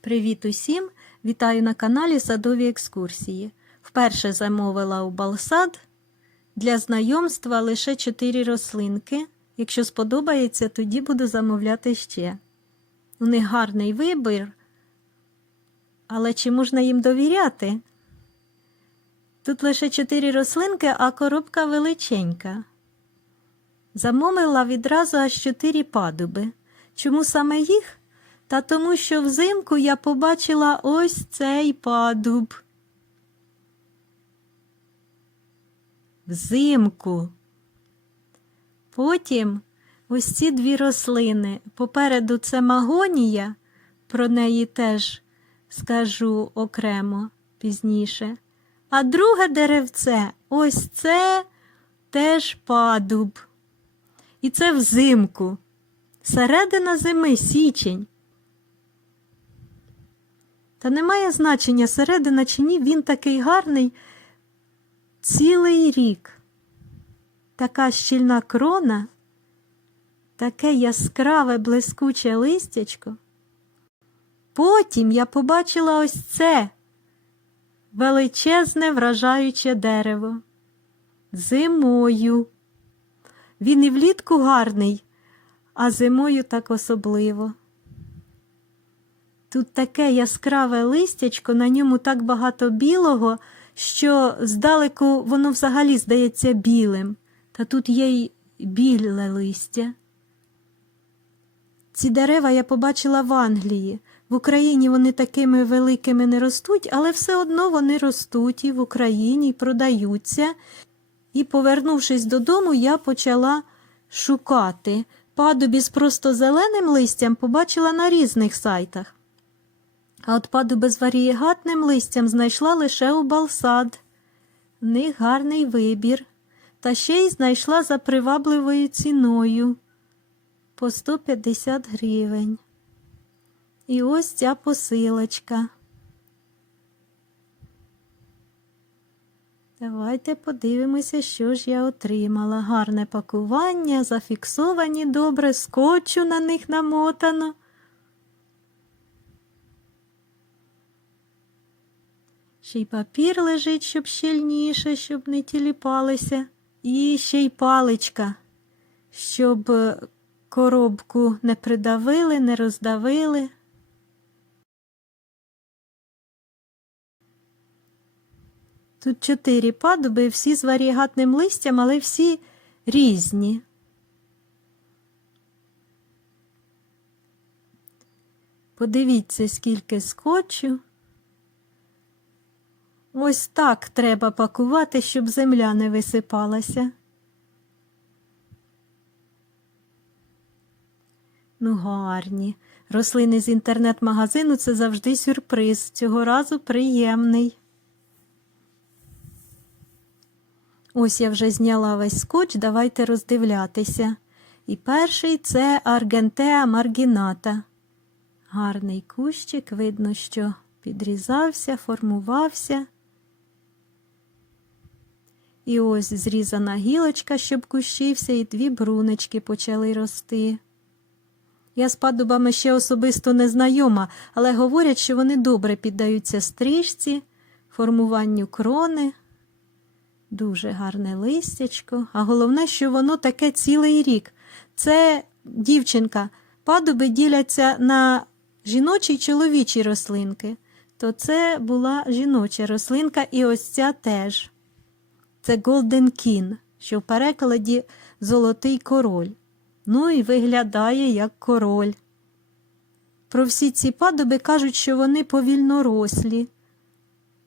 Привіт усім! Вітаю на каналі Садові екскурсії. Вперше замовила у Балсад для знайомства лише 4 рослинки. Якщо сподобається, тоді буду замовляти ще. У них гарний вибір, але чи можна їм довіряти? Тут лише 4 рослинки, а коробка величенька. Замовила відразу аж 4 падуби. Чому саме їх? Та тому, що взимку я побачила ось цей падуб. Взимку. Потім ось ці дві рослини. Попереду це магонія, про неї теж скажу окремо пізніше. А друге деревце ось це теж падуб. І це взимку. Середина зими, січень. Та немає значення середина чи ні, він такий гарний цілий рік. Така щільна крона, таке яскраве блискуче листячко. Потім я побачила ось це величезне вражаюче дерево. Зимою. Він і влітку гарний, а зимою так особливо. Тут таке яскраве листячко, на ньому так багато білого, що здалеку воно взагалі здається білим, та тут є й біле листя. Ці дерева я побачила в Англії. В Україні вони такими великими не ростуть, але все одно вони ростуть і в Україні і продаються. І, повернувшись додому, я почала шукати. Падубі з просто зеленим листям побачила на різних сайтах. А от падуби з варієгатним листям знайшла лише у балсад. Них гарний вибір. Та ще й знайшла за привабливою ціною по 150 гривень. І ось ця посилочка. Давайте подивимося, що ж я отримала. Гарне пакування, зафіксовані добре, скотчу на них намотано. Ще й папір лежить, щоб щільніше, щоб не тіліпалися. І ще й паличка, щоб е, коробку не придавили, не роздавили. Тут чотири падуби, всі з варігатним листям, але всі різні. Подивіться, скільки скотчу. Ось так треба пакувати, щоб земля не висипалася. Ну, гарні. Рослини з інтернет-магазину це завжди сюрприз. Цього разу приємний. Ось я вже зняла весь скотч, давайте роздивлятися. І перший це Аргентеа маргіната. Гарний кущик, видно, що підрізався, формувався. І ось зрізана гілочка, щоб кущився, і дві брунечки почали рости. Я з падубами ще особисто не знайома, але говорять, що вони добре піддаються стрижці, формуванню крони. Дуже гарне листячко, а головне, що воно таке цілий рік. Це дівчинка, падуби діляться на жіночі й чоловічі рослинки. То це була жіноча рослинка, і ось ця теж. Це Golden King, що в перекладі Золотий король. Ну і виглядає як король. Про всі ці падуби кажуть, що вони повільно рослі.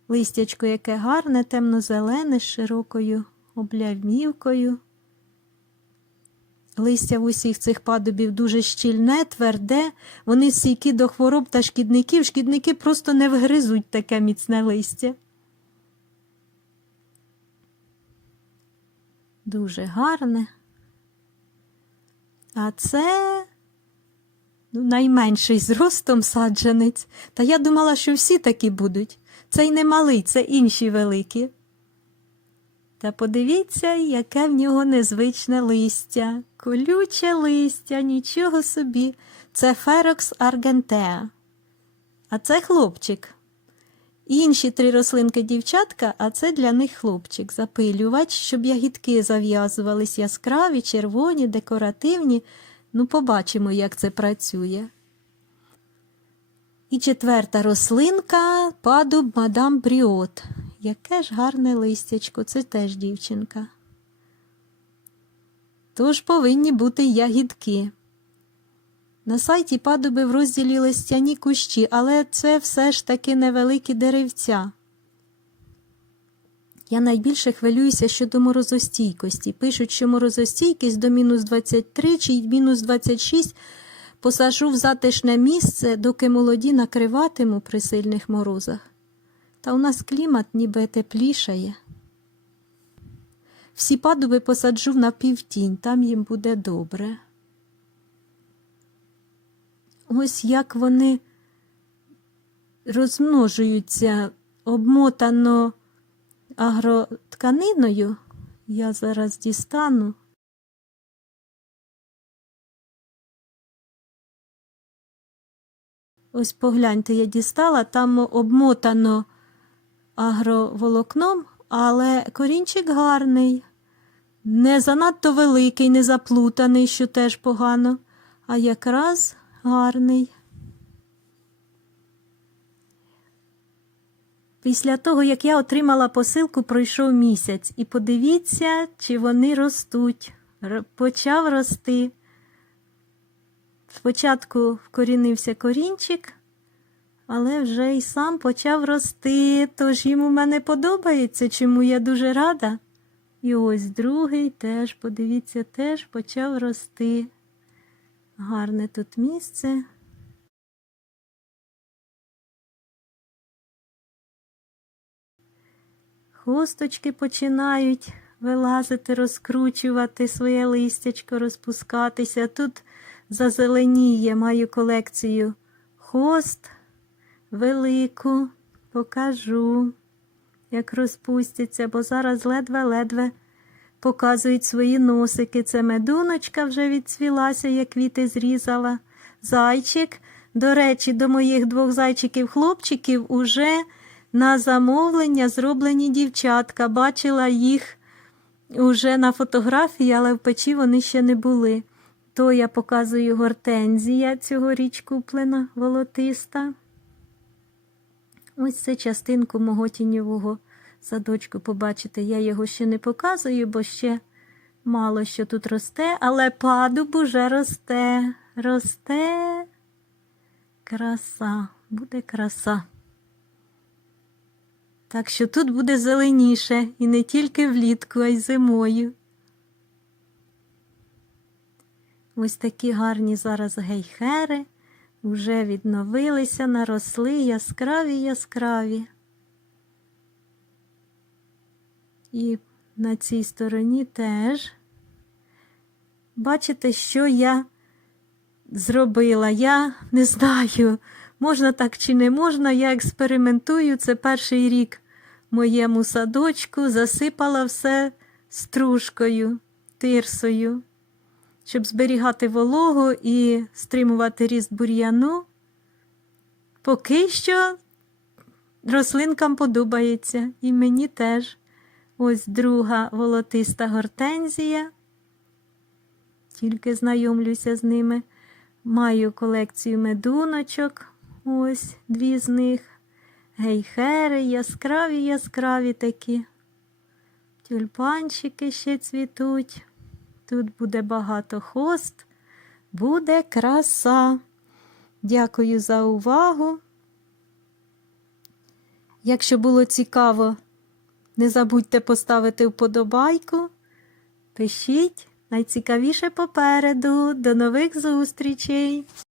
Листячко яке гарне, темно-зелене з широкою облямівкою. Листя в усіх цих падубів дуже щільне, тверде, вони стійкі до хвороб та шкідників. Шкідники просто не вгризуть таке міцне листя. Дуже гарне. А це ну, найменший зростом саджанець. Та я думала, що всі такі будуть. Цей не малий, це інші великі. Та подивіться, яке в нього незвичне листя, колюче листя, нічого собі. Це Ферокс Аргентеа. а це хлопчик. Інші три рослинки дівчатка, а це для них хлопчик, запилювач, щоб ягідки зав'язувались яскраві, червоні, декоративні. Ну, побачимо, як це працює. І четверта рослинка падуб мадам Бріот. Яке ж гарне листячко, це теж дівчинка. Тож повинні бути ягідки. На сайті падуби в розділі листяні кущі, але це все ж таки невеликі деревця. Я найбільше хвилююся щодо морозостійкості. Пишуть, що морозостійкість до мінус 23 чи мінус 26 посажу в затишне місце, доки молоді накриватиму при сильних морозах. Та у нас клімат ніби теплішає. Всі падуби посаджу в напівтінь, там їм буде добре. Ось як вони розмножуються обмотано агротканиною. Я зараз дістану. Ось погляньте, я дістала, там обмотано агроволокном, але корінчик гарний, не занадто великий, не заплутаний, що теж погано, а якраз гарний. Після того, як я отримала посилку, пройшов місяць, і подивіться, чи вони ростуть. Почав рости. Спочатку вкорінився корінчик, але вже й сам почав рости, тож йому мене подобається, чому я дуже рада. І ось другий теж, подивіться, теж почав рости. Гарне тут місце. Хусточки починають вилазити, розкручувати своє листячко, розпускатися. Тут зазеленіє, маю колекцію хост велику, покажу, як розпустяться, бо зараз ледве-ледве показують свої носики. Це медуночка вже відцвілася, як квіти зрізала. Зайчик. До речі, до моїх двох зайчиків-хлопчиків уже на замовлення зроблені дівчатка. Бачила їх уже на фотографії, але в печі вони ще не були. То я показую гортензія цьогоріч куплена, волотиста. Ось це частинку мого тіньового садочку побачите. Я його ще не показую, бо ще мало що тут росте, але падуб уже росте, росте. Краса, буде краса. Так що тут буде зеленіше і не тільки влітку, а й зимою. Ось такі гарні зараз гейхери вже відновилися, наросли яскраві яскраві. І на цій стороні теж. Бачите, що я зробила? Я не знаю, можна так чи не можна. Я експериментую. Це перший рік моєму садочку, засипала все стружкою, тирсою, щоб зберігати вологу і стримувати ріст бур'яну. Поки що рослинкам подобається, і мені теж. Ось друга волотиста гортензія. Тільки знайомлюся з ними. Маю колекцію медуночок. Ось дві з них. Гейхери, яскраві, яскраві такі. Тюльпанчики ще цвітуть. Тут буде багато хост. Буде краса. Дякую за увагу. Якщо було цікаво, не забудьте поставити вподобайку. Пишіть найцікавіше попереду. До нових зустрічей!